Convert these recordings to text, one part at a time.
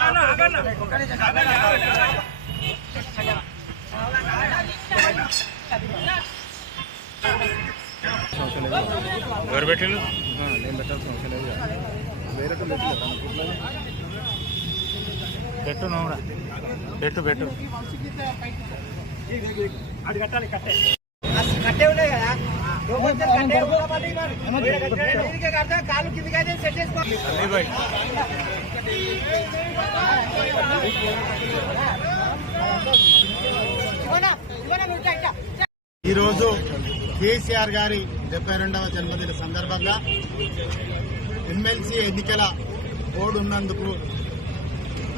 అన్న ఎవరు పెట్టిండు నేను పెట్టాల్సిన అవసరం లేదు కదా. వేరే పెట్టలేదు. పెట్టు నువ్వు. పెట్టు పెట్టు కట్టే ఉన్నాయి కదా లోపలికి కట్టే కట్టే దీనికి కడితే కాలు సెట్ చేసుకోవాలి. ఈరోజు కేసీఆర్ గారి డెబ్బై రెండవ జన్మదిన సందర్భంగా ఎమ్మెల్సీ ఎన్నికల బోర్డు ఉన్నందుకు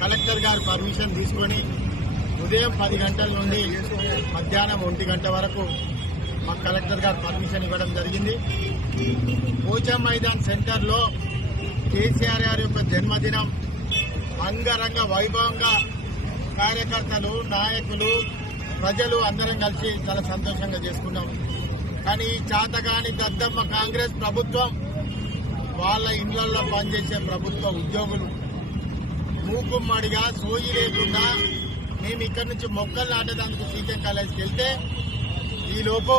కలెక్టర్ గారు పర్మిషన్ తీసుకొని ఉదయం పది గంటల నుండి మధ్యాహ్నం ఒంటి గంట వరకు మా కలెక్టర్ గారు పర్మిషన్ ఇవ్వడం జరిగింది. పోచా మైదాన్ సెంటర్లో కేసీఆర్ గారి యొక్క జన్మదినం అంగరంగ వైభవంగా కార్యకర్తలు నాయకులు ప్రజలు అందరం కలిసి చాలా సంతోషంగా చేసుకున్నాం. కానీ ఈ చాతగాని దద్దమ్మ కాంగ్రెస్ ప్రభుత్వం వాళ్ళ ఇళ్ళలో పనిచేసే ప్రభుత్వ ఉద్యోగులు. మూకుమ్మడిగా సోయి లేకుండా మేము ఇక్కడి నుంచి మొక్కలు నాటేదానికి సీకెం కాలేజ్కి వెళ్తే ఈలోపు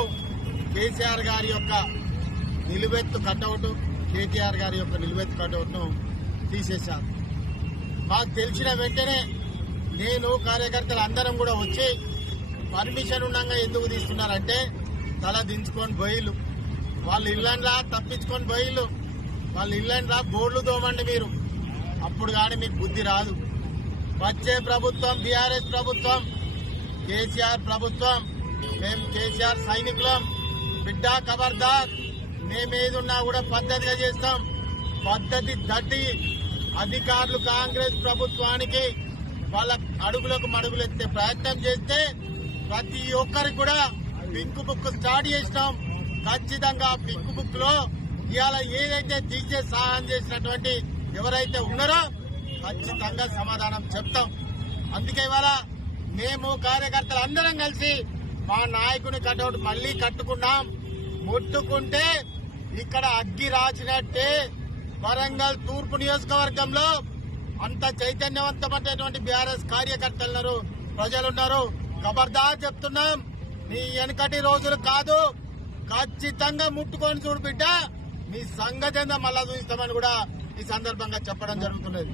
కేసీఆర్ గారి యొక్క నిలువెత్తు కటౌట్ కేటీఆర్ గారి యొక్క నిలువెత్తు కటౌట్ను తీసేశారు. మాకు తెలిసిన వెంటనే నేను కార్యకర్తలు అందరం కూడా వచ్చి పర్మిషన్ ఉండగా ఎందుకు తీస్తున్నారంటే తల దించుకొని బొయ్యిలు వాళ్ళ రా తప్పించుకొని బొయ్యిలు వాళ్ళ రా బోర్డు తోమండి మీరు. అప్పుడు కానీ మీకు బుద్ధి రాదు. వచ్చే ప్రభుత్వం బీఆర్ఎస్ ప్రభుత్వం కేసీఆర్ ప్రభుత్వం మేము కేసీఆర్ సైనికులం. బిడ్డ ఖబర్దార్ మేమేదున్నా కూడా పద్ధతిగా చేస్తాం. పద్ధతి దట్టి అధికారులు కాంగ్రెస్ ప్రభుత్వానికి వాళ్ళ అడుగులకు మడుగులు ఎత్తే ప్రయత్నం చేస్తే ప్రతి ఒక్కరికి కూడా పింక్ బుక్ స్టార్ట్ చేసినాం. ఖచ్చితంగా పింక్ బుక్లో ఇవాళ ఏదైతే తీసే సహాయం చేసినటువంటి ఎవరైతే ఉన్నారో ఖచ్చితంగా సమాధానం చెప్తాం. అందుకే ఇవాళ మేము కార్యకర్తలు అందరం కలిసి మా నాయకుని కటౌట్ మళ్ళీ కట్టుకున్నాం. ముట్టుకుంటే ఇక్కడ అగ్గి రాచినట్టే వరంగల్ తూర్పు నియోజకవర్గంలో అంత చైతన్యవంతమైనటువంటి బీఆర్ఎస్ కార్యకర్తలు ఉన్నారు ప్రజలున్నారు. ఖబర్దార్ చెప్తున్నాం. నీ వెనకటి రోజులు కాదు. ఖచ్చితంగా ముట్టుకొని చూడు బిడ్డ. మీ సంగతి ఏందో మళ్ళా చూస్తామని కూడా ఈ సందర్భంగా చెప్పడం జరుగుతున్నది.